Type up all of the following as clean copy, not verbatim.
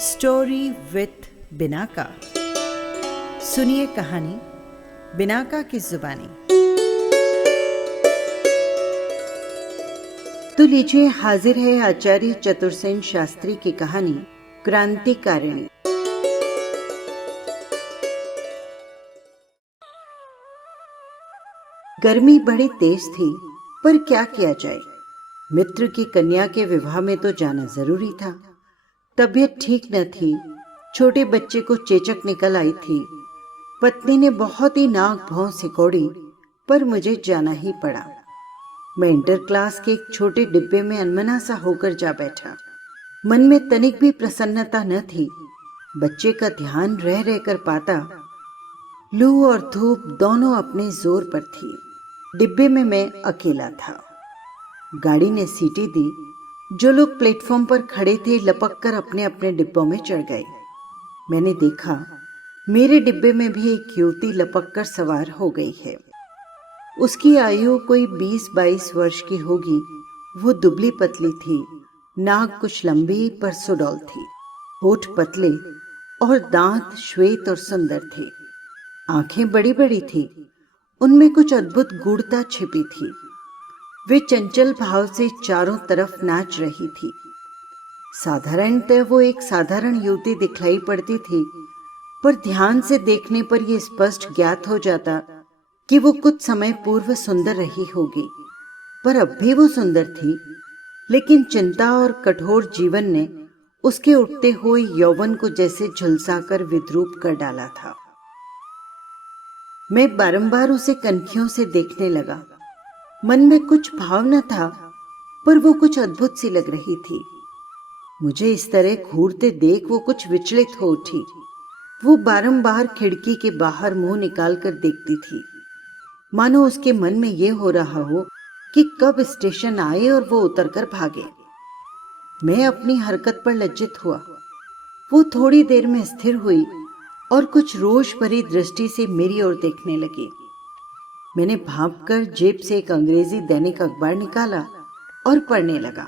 Story with Binaca. सुनिए कहानी Binaca की जुबानी। तो लीजिए, हाजिर है आचार्य चतुरसेन शास्त्री की कहानी क्रांतिकारिणी। गर्मी बड़ी तेज थी, पर क्या किया जाए, मित्र की कन्या के विवाह में तो जाना जरूरी था। तबीयत ठीक न थी, छोटे बच्चे को चेचक निकल आई थी। पत्नी ने बहुत ही नाक भौं सिकोड़ी, पर मुझे जाना ही पड़ा। मैं इंटर क्लास के एक छोटे डिब्बे में अनमना सा होकर जा बैठा। मन में तनिक भी प्रसन्नता न थी। बच्चे का ध्यान रह रहकर पाता। लू और धूप दोनों अपने जोर पर थी। डिब्बे में मैं अकेला था। गाड़ी ने सीटी दी। जो लोग प्लेटफॉर्म पर खड़े थे लपक कर अपने अपने डिब्बों में चढ़ गए। मैंने देखा मेरे डिब्बे में भी एक युवती लपक कर सवार हो गई है। उसकी आयु कोई 20-22 वर्ष की होगी। वो दुबली पतली थी, नाक कुछ लंबी पर सुडौल थी, होठ पतले और दांत श्वेत और सुंदर थे। आंखें बड़ी बड़ी थी, उनमें कुछ अद्भुत गूढ़ता छिपी थी। वे चंचल भाव से चारों तरफ नाच रही थी। साधारणतः वो एक साधारण युवती दिखलाई पड़ती थी, पर ध्यान से देखने पर यह स्पष्ट ज्ञात हो जाता कि वो कुछ समय पूर्व सुंदर रही होगी। पर अब भी वो सुंदर थी, लेकिन चिंता और कठोर जीवन ने उसके उठते हुए यौवन को जैसे झुलसाकर विद्रूप कर डाला था। मैं बारंबार उसे कनखियों से देखने लगा। मन में कुछ भाव न था, पर वो कुछ अद्भुत सी लग रही थी। मुझे इस तरह घूरते देख वो कुछ विचलित हो उठी। वो बारंबार खिड़की के बाहर मुंह निकालकर देखती थी, मानो उसके मन में ये हो रहा हो कि कब स्टेशन आए और वो उतरकर भागे। मैं अपनी हरकत पर लज्जित हुआ। वो थोड़ी देर में स्थिर हुई और कुछ रोष भरी दृष्टि से मेरी ओर देखने लगी। मैंने भांपकर जेब से एक अंग्रेजी दैनिक अखबार निकाला और पढ़ने लगा।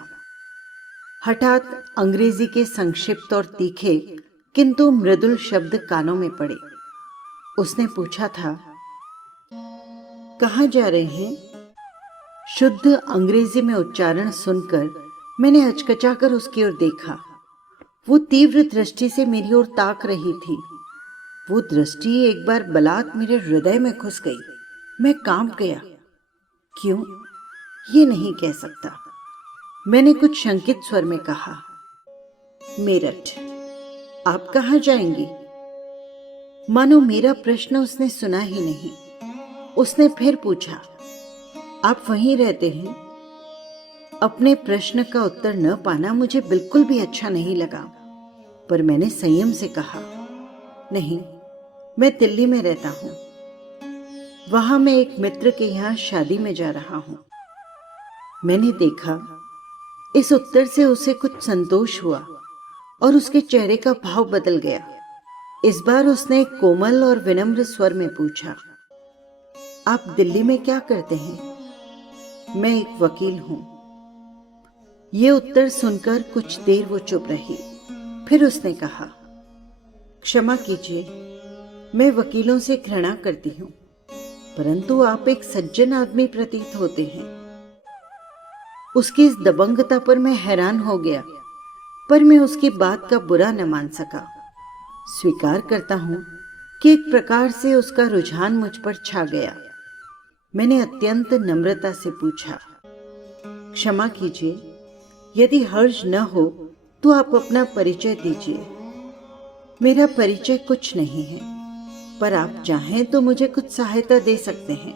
हठात अंग्रेजी के संक्षिप्त और तीखे किंतु मृदुल शब्द कानों में पड़े। उसने पूछा था, कहाँ जा रहे हैं? शुद्ध अंग्रेजी में उच्चारण सुनकर मैंने हचकचाकर उसकी ओर देखा। वो तीव्र दृष्टि से मेरी ओर ताक रही थी। वो दृष्टि एक बार बलात् मेरे हृदय में घुस गई। मैं कांप गया। क्यों, ये नहीं कह सकता। मैंने कुछ शंकित स्वर में कहा, मेरठ। आप कहाँ जाएंगी? मानो मेरा प्रश्न उसने सुना ही नहीं। उसने फिर पूछा, आप वहीं रहते हैं? अपने प्रश्न का उत्तर न पाना मुझे बिल्कुल भी अच्छा नहीं लगा, पर मैंने संयम से कहा, नहीं, मैं दिल्ली में रहता हूं। वहां मैं एक मित्र के यहां शादी में जा रहा हूं। मैंने देखा इस उत्तर से उसे कुछ संतोष हुआ और उसके चेहरे का भाव बदल गया। इस बार उसने एक कोमल और विनम्र स्वर में पूछा, आप दिल्ली में क्या करते हैं? मैं एक वकील हूं। ये उत्तर सुनकर कुछ देर वो चुप रही। फिर उसने कहा, क्षमा कीजिए, मैं वकीलों से घृणा करती हूं, परंतु आप एक सज्जन आदमी प्रतीत होते हैं। उसकी इस दबंगता पर मैं हैरान हो गया, पर मैं उसकी बात का बुरा न मान सका। स्वीकार करता हूं कि एक प्रकार से उसका रुझान मुझ पर छा गया। मैंने अत्यंत नम्रता से पूछा, क्षमा कीजिए, यदि हर्ज न हो तो आप अपना परिचय दीजिए। मेरा परिचय कुछ नहीं है, पर आप चाहें तो मुझे कुछ सहायता दे सकते हैं।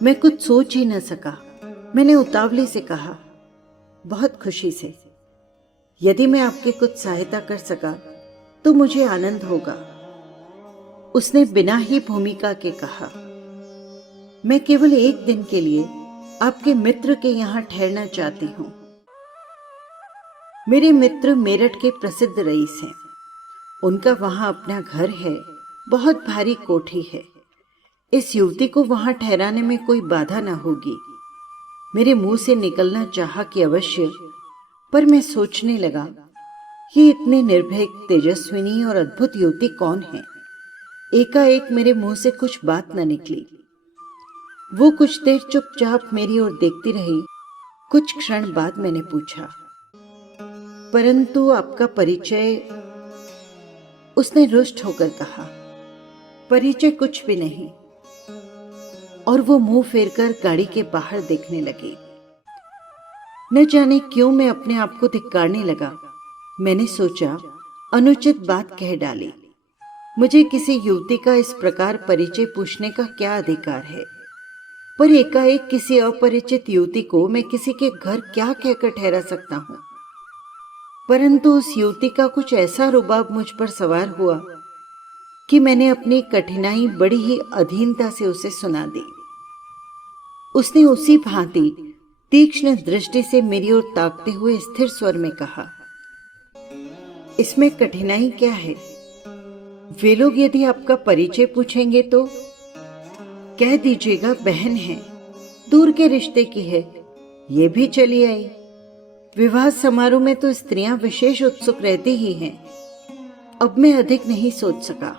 मैं कुछ सोच ही न सका। मैंने उतावली से कहा, बहुत खुशी से। यदि मैं आपकी कुछ सहायता कर सका तो मुझे आनंद होगा। उसने बिना ही भूमिका के कहा, मैं केवल एक दिन के लिए आपके मित्र के यहां ठहरना चाहती हूं। मेरे मित्र मेरठ के प्रसिद्ध रईस हैं। उनका वहां अपना घर है, बहुत भारी कोठी है। इस युवती को वहां ठहराने में कोई बाधा न होगी। मेरे मुंह से निकलना चाहा कि अवश्य, पर मैं सोचने लगा, ये इतनी निर्भीक, तेजस्विनी और अद्भुत युवती कौन है? एकाएक मेरे मुंह से कुछ बात न निकली। वो कुछ देर चुपचाप मेरी ओर देखती रही। कुछ क्षण बाद मैंने पूछा, परंतु आपका परिचय? उसने रुष्ट होकर कहा, परिचय कुछ भी नहीं। और वो मुंह फेरकर गाड़ी के बाहर देखने लगी। न जाने क्यों मैं अपने आप को धिक्कारने लगा। मैंने सोचा अनुचित बात कह डाली। मुझे किसी युवती का इस प्रकार परिचय पूछने का क्या अधिकार है? पर एकाएक किसी अपरिचित युवती को मैं किसी के घर क्या कहकर ठहरा सकता हूं? परंतु उस युवती का कुछ ऐसा रुबाब मुझ पर सवार हुआ कि मैंने अपनी कठिनाई बड़ी ही अधीनता से उसे सुना दी। उसने उसी भांति तीक्ष्ण दृष्टि से मेरी ओर ताकते हुए स्थिर स्वर में कहा, इसमें कठिनाई क्या है? वे लोग यदि आपका परिचय पूछेंगे तो कह दीजिएगा बहन है, दूर के रिश्ते की है, ये भी चली आई। विवाह समारोह में तो स्त्रियां विशेष उत्सुक रहती ही हैं। अब मैं अधिक नहीं सोच सका।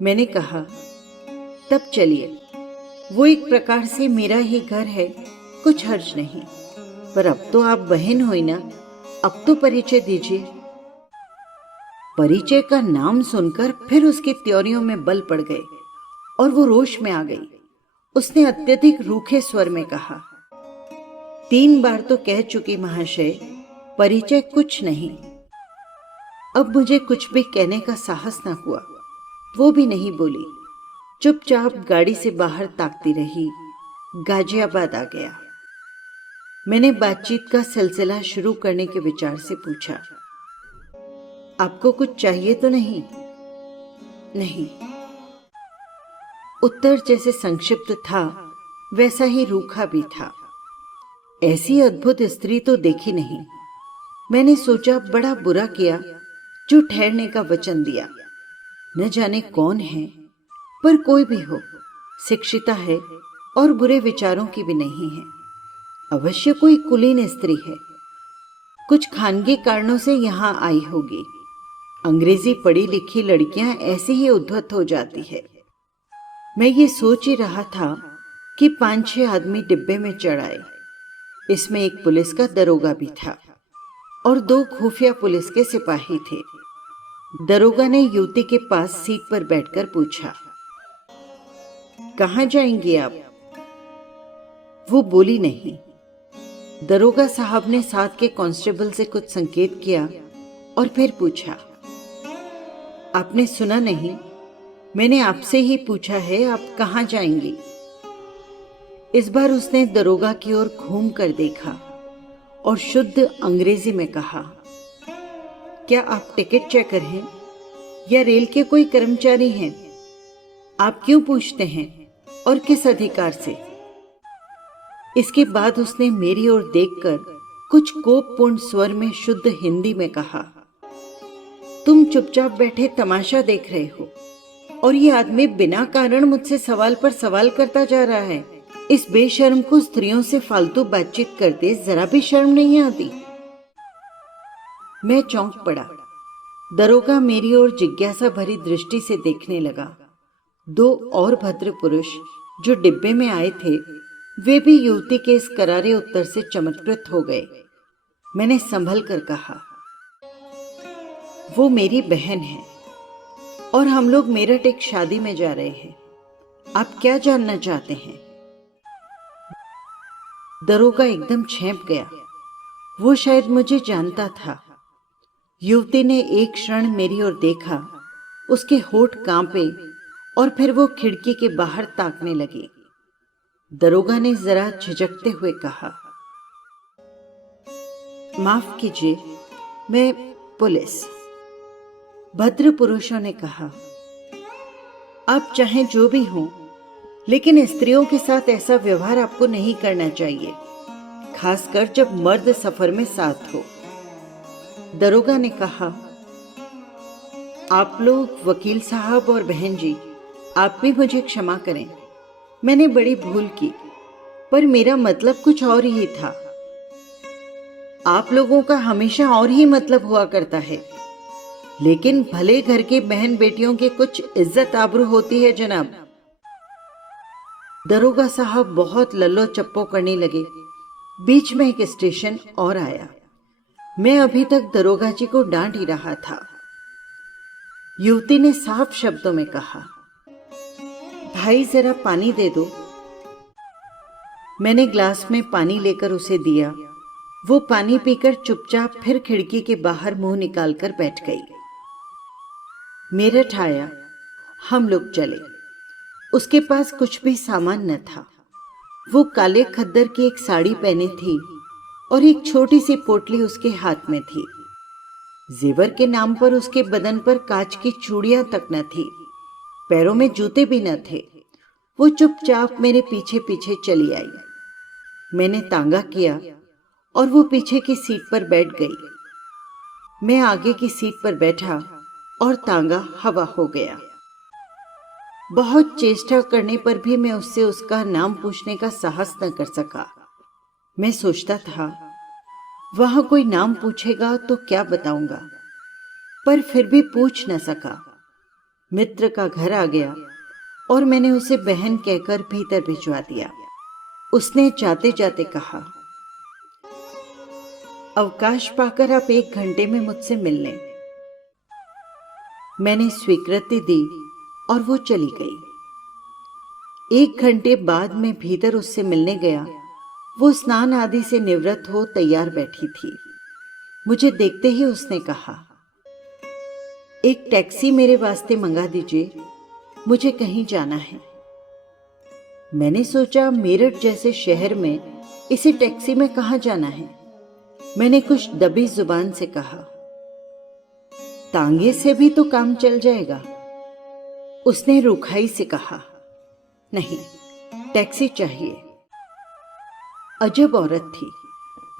मैंने कहा, तब चलिए, वो एक प्रकार से मेरा ही घर है, कुछ हर्ज नहीं। पर अब तो आप बहन हुई ना, अब तो परिचय दीजिए। परिचय का नाम सुनकर फिर उसकी त्योरियों में बल पड़ गए और वो रोष में आ गई। उसने अत्यधिक रूखे स्वर में कहा, 3 बार तो कह चुकी महाशय, परिचय कुछ नहीं। अब मुझे कुछ भी कहने का साहस न हुआ। वो भी नहीं बोली, चुपचाप गाड़ी से बाहर ताकती रही। गाजियाबाद आ गया। मैंने बातचीत का सिलसिला शुरू करने के विचार से पूछा, आपको कुछ चाहिए तो नहीं? नहीं। उत्तर जैसे संक्षिप्त था वैसा ही रूखा भी था। ऐसी अद्भुत स्त्री तो देखी नहीं। मैंने सोचा बड़ा बुरा किया जो ठहरने का वचन दिया। न जाने कौन है, पर कोई भी हो, शिक्षिता है और बुरे विचारों की भी नहीं है। अवश्य कोई कुलीन स्त्री है, कुछ खानगी कारणों से यहां आई होगी। अंग्रेजी पढ़ी लिखी लड़कियां ऐसे ही उद्धत हो जाती है। मैं ये सोच ही रहा था कि 5-6 आदमी डिब्बे में चढ़ आए। इसमें एक पुलिस का दरोगा भी था और 2 खुफिया पुलिस के सिपाही थे। दरोगा ने युवती के पास सीट पर बैठकर पूछा, कहां जाएंगी आप? वो बोली नहीं। दरोगा साहब ने साथ के कांस्टेबल से कुछ संकेत किया और फिर पूछा, आपने सुना नहीं? मैंने आपसे ही पूछा है, आप कहां जाएंगी? इस बार उसने दरोगा की ओर घूम कर देखा और शुद्ध अंग्रेजी में कहा, क्या आप टिकट चेकर हैं या रेल के कोई कर्मचारी हैं? आप क्यों पूछते हैं और किस अधिकार से? इसके बाद उसने मेरी ओर देखकर कुछ कोपपूर्ण स्वर में शुद्ध हिंदी में कहा, तुम चुपचाप बैठे तमाशा देख रहे हो और ये आदमी बिना कारण मुझसे सवाल पर सवाल करता जा रहा है। इस बेशर्म को स्त्रियों से फालतू बातचीत करते जरा भी शर्म नहीं आती। मैं चौंक पड़ा। दरोगा मेरी ओर जिज्ञासा भरी दृष्टि से देखने लगा। 2 और भद्र पुरुष जो डिब्बे में आए थे, वे भी युवती के इस करारे उत्तर से चमत्कृत हो गए। मैंने संभल कर कहा, वो मेरी बहन है और हम लोग मेरठ एक शादी में जा रहे हैं। आप क्या जानना चाहते हैं? दरोगा एकदम छेंप गया। वो शायद मुझे जानता था। युवती ने एक क्षण मेरी ओर देखा, उसके होठ कांपे और फिर वो खिड़की के बाहर ताकने लगी। दरोगा ने जरा झिझकते हुए कहा, माफ कीजिए, मैं पुलिस। भद्र पुरुषों ने कहा, आप चाहे जो भी हों, लेकिन स्त्रियों के साथ ऐसा व्यवहार आपको नहीं करना चाहिए, खासकर जब मर्द सफर में साथ हो। दरोगा ने कहा, आप लोग वकील साहब और बहन जी, आप भी मुझे क्षमा करें। मैंने बड़ी भूल की, पर मेरा मतलब कुछ और ही था। आप लोगों का हमेशा और ही मतलब हुआ करता है, लेकिन भले घर की बहन बेटियों की कुछ इज्जत आबरू होती है जनाब। दरोगा साहब बहुत लल्लो चप्पो करने लगे। बीच में एक स्टेशन और आया। मैं अभी तक दरोगा जी को डांट ही रहा था। युवती ने साफ शब्दों में कहा, भाई जरा पानी दे दो। मैंने ग्लास में पानी लेकर उसे दिया। वो पानी पीकर चुपचाप फिर खिड़की के बाहर मुंह निकालकर बैठ गई। मेरठ आया, हम लोग चले। उसके पास कुछ भी सामान न था। वो काले खद्दर की एक साड़ी पहनी थी और एक छोटी सी पोटली उसके हाथ में थी। जेवर के नाम पर उसके बदन पर कांच की चूड़ियां तक न थी। पैरों में जूते भी न थे। वो चुपचाप मेरे पीछे पीछे चली आई। मैंने तांगा किया और वो पीछे की सीट पर बैठ गई। मैं आगे की सीट पर बैठा और तांगा हवा हो गया। बहुत चेष्टा करने पर भी मैं उससे उसका नाम पूछने का साहस न कर सका। मैं सोचता था, वहां कोई नाम पूछेगा तो क्या बताऊंगा, पर फिर भी पूछ न सका। मित्र का घर आ गया और मैंने उसे बहन कहकर भीतर भिजवा दिया। उसने जाते जाते कहा, अवकाश पाकर आप 1 घंटे में मुझसे मिल लें। मैंने स्वीकृति दी और वो चली गई। 1 घंटे बाद मैं भीतर उससे मिलने गया। वो स्नान आदि से निवृत्त हो तैयार बैठी थी। मुझे देखते ही उसने कहा, एक टैक्सी मेरे वास्ते मंगा दीजिए, मुझे कहीं जाना है। मैंने सोचा, मेरठ जैसे शहर में इसे टैक्सी में कहाँ जाना है। मैंने कुछ दबी जुबान से कहा, तांगे से भी तो काम चल जाएगा। उसने रुखाई से कहा, नहीं, टैक्सी चाहिए। अजब औरत थी।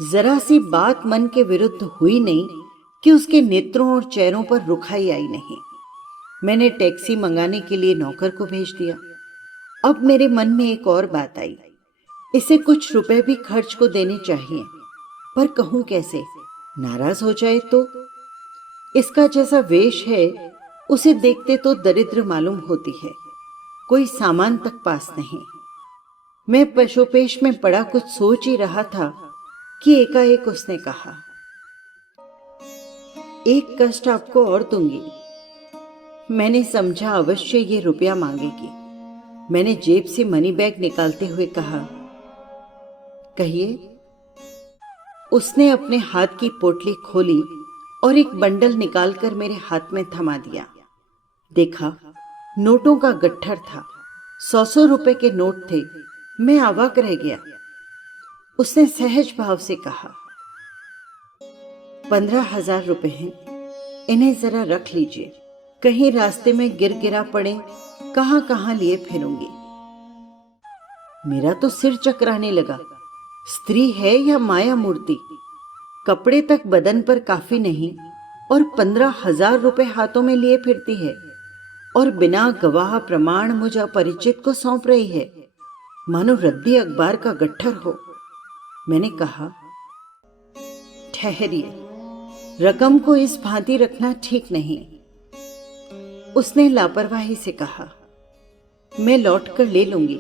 जरा सी बात मन के विरुद्ध हुई नहीं कि उसके नेत्रों और चेहरों पर रुखाई आई नहीं। मैंने टैक्सी मंगाने के लिए नौकर को भेज दिया। अब मेरे मन में एक और बात आई, इसे कुछ रुपए भी खर्च को देने चाहिए, पर कहूं कैसे, नाराज हो जाए तो। इसका जैसा वेश है, उसे देखते तो दरिद्र मालूम होती है। कोई सामान तक पास नहीं। मैं पशोपेश में पड़ा कुछ सोच ही रहा था कि एकाएक उसने कहा, एक कष्ट आपको और दूंगी। मैंने समझा अवश्य ये रुपया मांगेगी। मैंने जेब से मनी बैग निकालते हुए कहा, कहिए। उसने अपने हाथ की पोटली खोली और एक बंडल निकालकर मेरे हाथ में थमा दिया। देखा, नोटों का गट्ठर था। 100 रुपए के नोट थे। मैं अवाक रह गया। उसने सहज भाव से कहा, 15,000 रुपए हैं, इन्हें जरा रख लीजिए। कहीं रास्ते में गिर गिरा पड़े, कहां कहां लिए फिरूंगी। मेरा तो सिर चकराने लगा। स्त्री है या माया मूर्ति? कपड़े तक बदन पर काफी नहीं और 15,000 रुपए हाथों में लिए फिरती है, और बिना गवाह प्रमाण मुझ अपरिचित को सौंप रही है, मानो रद्दी अखबार का गट्ठर हो। मैंने कहा, ठहरिए, रकम को इस भांति रखना ठीक नहीं। उसने लापरवाही से कहा, मैं लौट कर ले लूंगी,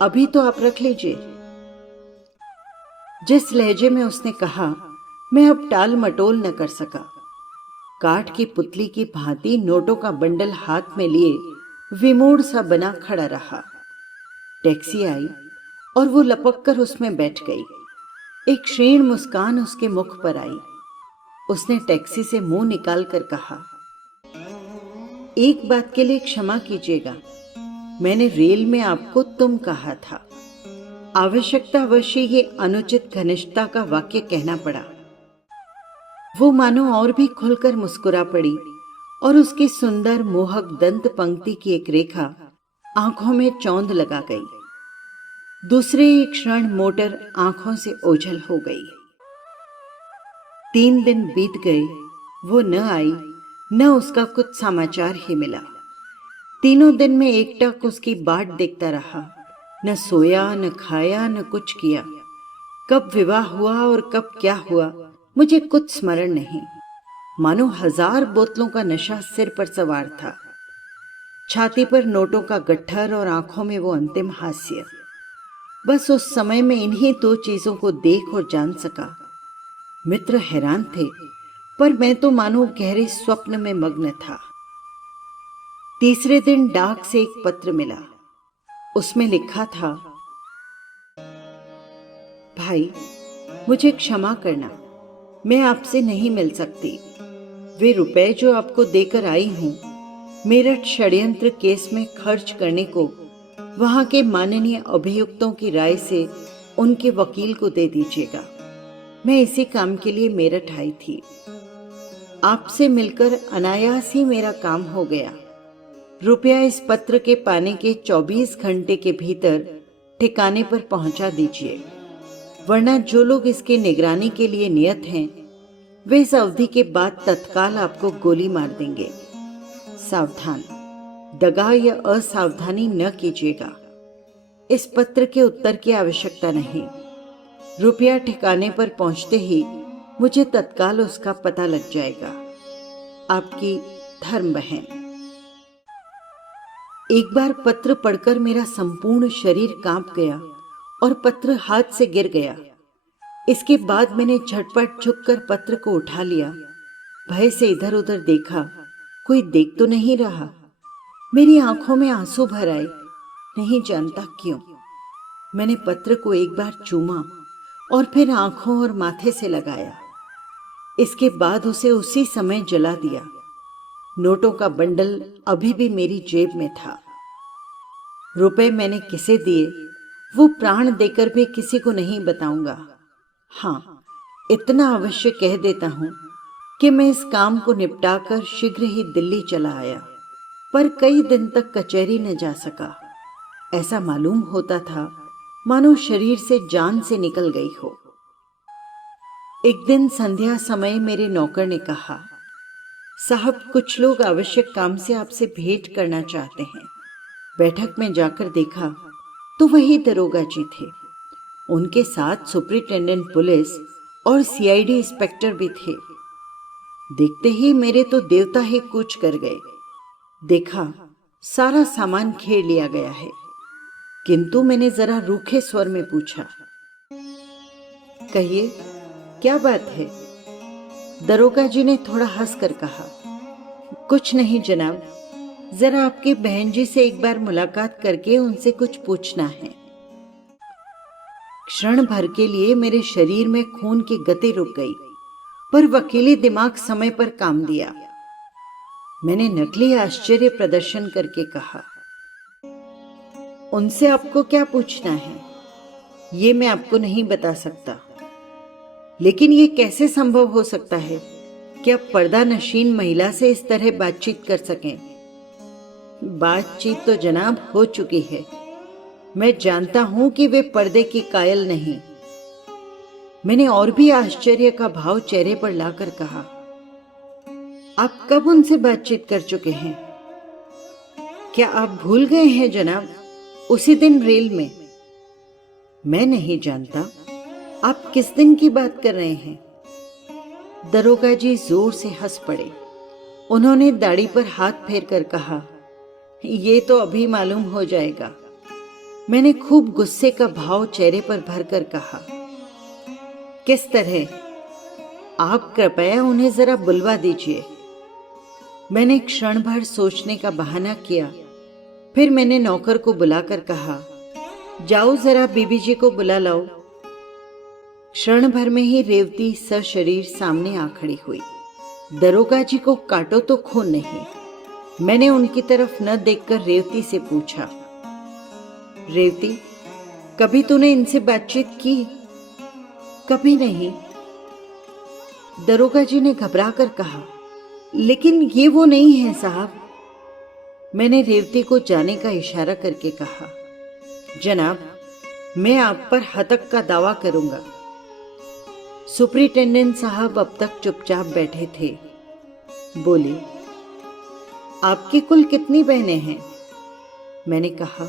अभी तो आप रख लीजिए। जिस लहजे में उसने कहा, मैं अब टाल मटोल न कर सका। काठ की पुतली की भांति नोटों का बंडल हाथ में लिए विमूढ़ सा बना खड़ा रहा। टैक्सी आई और वो लपक कर उसमें बैठ गई। एक क्षीण मुस्कान उसके मुख पर आई। उसने टैक्सी से मुंह निकाल कर कहा, एक बात के लिए क्षमा कीजिएगा, मैंने रेल में आपको तुम कहा था। आवश्यकतावश ये अनुचित घनिष्ठता का वाक्य कहना पड़ा। वो मानो और भी खुलकर मुस्कुरा पड़ी और उसकी सुंदर मोहक दंत पंक्ति की एक रेखा आंखों में चौंध लगा गई। दूसरे ही क्षण मोटर आंखों से ओझल हो गई। 3 दिन बीत गए, वो न आई, न उसका कुछ समाचार ही मिला। तीनों दिन में एकटक उसकी बाट देखता रहा। न सोया, न खाया, न कुछ किया। कब विवाह हुआ और कब क्या हुआ, मुझे कुछ स्मरण नहीं, मानो 1000 बोतलों का नशा सिर पर सवार था। छाती पर नोटों का गट्ठर और आंखों में वो अंतिम हास्य। बस उस समय में इन्हीं 2 चीजों को देख और जान सका। मित्र हैरान थे, पर मैं तो मानो गहरे स्वप्न में मग्न था। तीसरे दिन डाक से एक पत्र मिला। उसमें लिखा था, भाई, मुझे क्षमा करना, मैं आपसे नहीं मिल सकती। वे रुपए जो आपको देकर आई हूं, मेरठ षड्यंत्र केस में खर्च करने को वहां के माननीय अभियुक्तों की राय से उनके वकील को दे दीजिएगा। मैं इसी काम के लिए मेरठ आई थी। आपसे मिलकर अनायास ही मेरा काम हो गया। रुपया इस पत्र के पाने के 24 घंटे के भीतर ठिकाने पर पहुंचा दीजिए, वरना जो लोग इसकी निगरानी के लिए नियत हैं, वे इस अवधि के बाद तत्काल आपको गोली मार देंगे। सावधान, दगा या असावधानी न कीजिएगा। इस पत्र के उत्तर की आवश्यकता नहीं। रुपया ठिकाने पर पहुंचते ही मुझे तत्काल उसका पता लग जाएगा। आपकी धर्म बहन। एक बार पत्र पढ़कर मेरा संपूर्ण शरीर कांप गया और पत्र हाथ से गिर गया। इसके बाद मैंने झटपट झुककर पत्र को उठा लिया। भय से इधर उधर देखा, कोई देख तो नहीं रहा। मेरी आंखों में आंसू भर आए, नहीं जानता क्यों। मैंने पत्र को एक बार चूमा और फिर आंखों और माथे से लगाया। इसके बाद उसे उसी समय जला दिया। नोटों का बंडल अभी भी मेरी जेब में था। रुपए मैंने किसे दिए, वो प्राण देकर भी किसी को नहीं बताऊंगा। हाँ, इतना अवश्य कह देता हूं कि मैं इस काम को निपटाकर शीघ्र ही दिल्ली चला आया, पर कई दिन तक कचहरी न जा सका। ऐसा मालूम होता था मानो शरीर से जान से निकल गई हो। एक दिन संध्या समय मेरे नौकर ने कहा, साहब, कुछ लोग आवश्यक काम से आपसे भेंट करना चाहते हैं। बैठक में जाकर देखा तो वही दरोगा जी थे। उनके साथ सुपरिटेंडेंट पुलिस और सीआईडी इंस्पेक्टर भी थे। देखते ही मेरे तो देवता ही कूच कर गए। देखा, सारा सामान घेर लिया गया है, किंतु मैंने जरा रूखे स्वर में पूछा, कहिए, क्या बात है? दरोगा जी ने थोड़ा हंसकर कहा, कुछ नहीं जनाब, जरा आपके बहन जी से एक बार मुलाकात करके उनसे कुछ पूछना है। क्षण भर के लिए मेरे शरीर में खून की गति रुक गई, पर वकीली दिमाग समय पर काम दिया। मैंने नकली आश्चर्य प्रदर्शन करके कहा, उनसे आपको क्या पूछना है, ये मैं आपको नहीं बता सकता। लेकिन ये कैसे संभव हो सकता है कि आप पर्दा नशीन महिला से इस तरह बातचीत कर सकें? बातचीत तो जनाब हो चुकी है। मैं जानता हूं कि वे पर्दे की कायल नहीं। मैंने और भी आश्चर्य का भाव चेहरे पर लाकर कहा, आप कब उनसे बातचीत कर चुके हैं? क्या आप भूल गए हैं जनाब, उसी दिन रेल में? मैं नहीं जानता, आप किस दिन की बात कर रहे हैं? दरोगा जी जोर से हंस पड़े। उन्होंने दाढ़ी पर हाथ फेर कर कहा, ये तो अभी मालूम हो जाएगा। मैंने खूब गुस्से का भाव चेहरे पर भरकर कहा, किस तरह? आप कृपया उन्हें जरा बुलवा दीजिए। मैंने क्षण भर सोचने का बहाना किया। फिर मैंने नौकर को बुलाकर कहा, जाओ जरा बीबी जी को बुला लाओ। क्षण भर में ही रेवती सशरीर सामने आ खड़ी हुई। दरोगा जी को काटो तो खून नहीं। मैंने उनकी तरफ न देखकर रेवती से पूछा, रेवती, कभी तूने इनसे बातचीत की? कभी नहीं। दरोगा जी ने घबरा कर कहा, लेकिन ये वो नहीं है साहब। मैंने रेवती को जाने का इशारा करके कहा, जनाब, मैं आप पर हतक का दावा करूंगा। सुपरिटेंडेंट साहब अब तक चुपचाप बैठे थे। बोले, आपकी कुल कितनी बहनें हैं? मैंने कहा,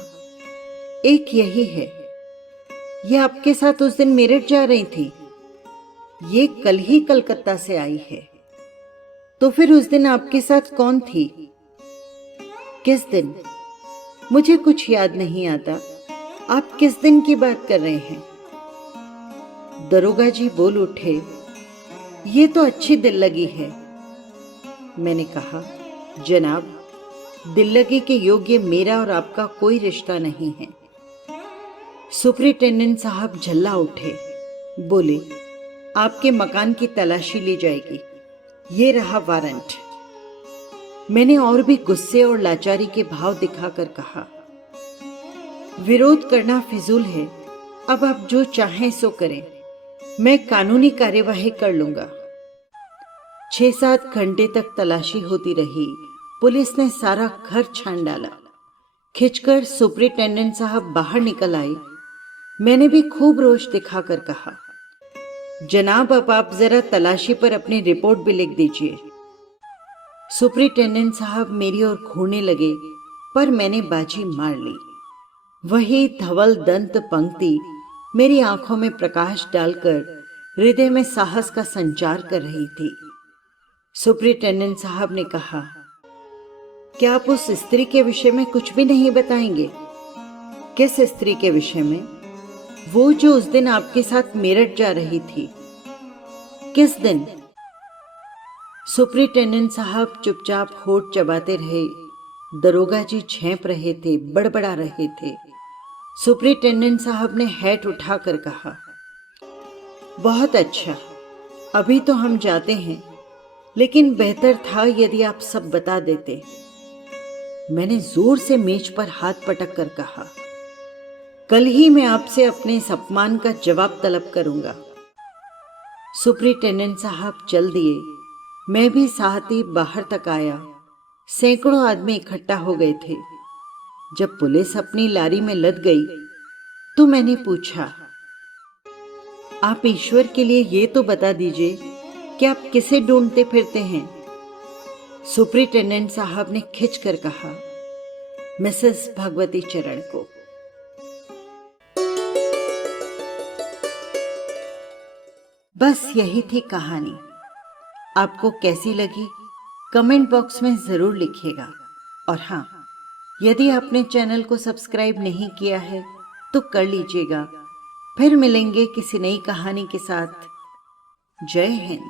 एक यही है। यह आपके साथ उस दिन मेरठ जा रही थी? ये कल ही कलकत्ता से आई है। तो फिर उस दिन आपके साथ कौन थी? किस दिन? मुझे कुछ याद नहीं आता। आप किस दिन की बात कर रहे हैं? दरोगा जी बोल उठे, ये तो अच्छी दिल लगी है। मैंने कहा, जनाब, दिल लगी के योग्य मेरा और आपका कोई रिश्ता नहीं है। सुपरिटेंडेंट साहब झल्ला उठे, बोले, आपके मकान की तलाशी ली जाएगी। ये रहा वारंट। मैंने और भी गुस्से और लाचारी के भाव दिखाकर कहा, विरोध करना फिजूल है। अब आप जो चाहें सो करें, मैं कानूनी कार्यवाही कर लूंगा। 6-7 घंटे तक तलाशी होती रही। पुलिस ने सारा घर छान डाला। खिंचकर सुपरिटेंडेंट साहब बाहर निकल आए। मैंने भी खूब रोष दिखाकर कहा, जनाब, अब आप जरा तलाशी पर अपनी रिपोर्ट भी लिख दीजिए। सुपरिटेंडेंट साहब मेरी ओर घूरने लगे, पर मैंने बाजी मार ली। वही धवल दंत पंक्ति मेरी आंखों में प्रकाश डालकर हृदय में साहस का संचार कर रही थी। सुपरिटेंडेंट साहब ने कहा, क्या आप उस स्त्री के विषय में कुछ भी नहीं बताएंगे? किस स्त्री के विषय में? वो जो उस दिन आपके साथ मेरठ जा रही थी। किस दिन? सुपरिटेंडेंट साहब चुपचाप होठ चबाते रहे। दरोगा जी झेंप रहे थे, बड़बड़ा रहे थे। सुपरिटेंडेंट साहब ने हैट उठाकर कहा, बहुत अच्छा, अभी तो हम जाते हैं, लेकिन बेहतर था यदि आप सब बता देते। मैंने जोर से मेज पर हाथ पटक कर कहा, कल ही मैं आपसे अपने इस अपमान का जवाब तलब करूंगा। सुपरिटेंडेंट साहब चल दिए। मैं भी साथ ही बाहर तक आया। सैकड़ों आदमी इकट्ठा हो गए थे। जब पुलिस अपनी लारी में लद गई तो मैंने पूछा, आप ईश्वर के लिए ये तो बता दीजिए कि आप किसे ढूंढते फिरते हैं? सुपरिटेंडेंट साहब ने खिंचकर कहा, मिसेस भगवती चरण को। बस यही थी कहानी। आपको कैसी लगी कमेंट बॉक्स में जरूर लिखिएगा। और हाँ, यदि आपने चैनल को सब्सक्राइब नहीं किया है तो कर लीजिएगा। फिर मिलेंगे किसी नई कहानी के साथ। जय हिंद।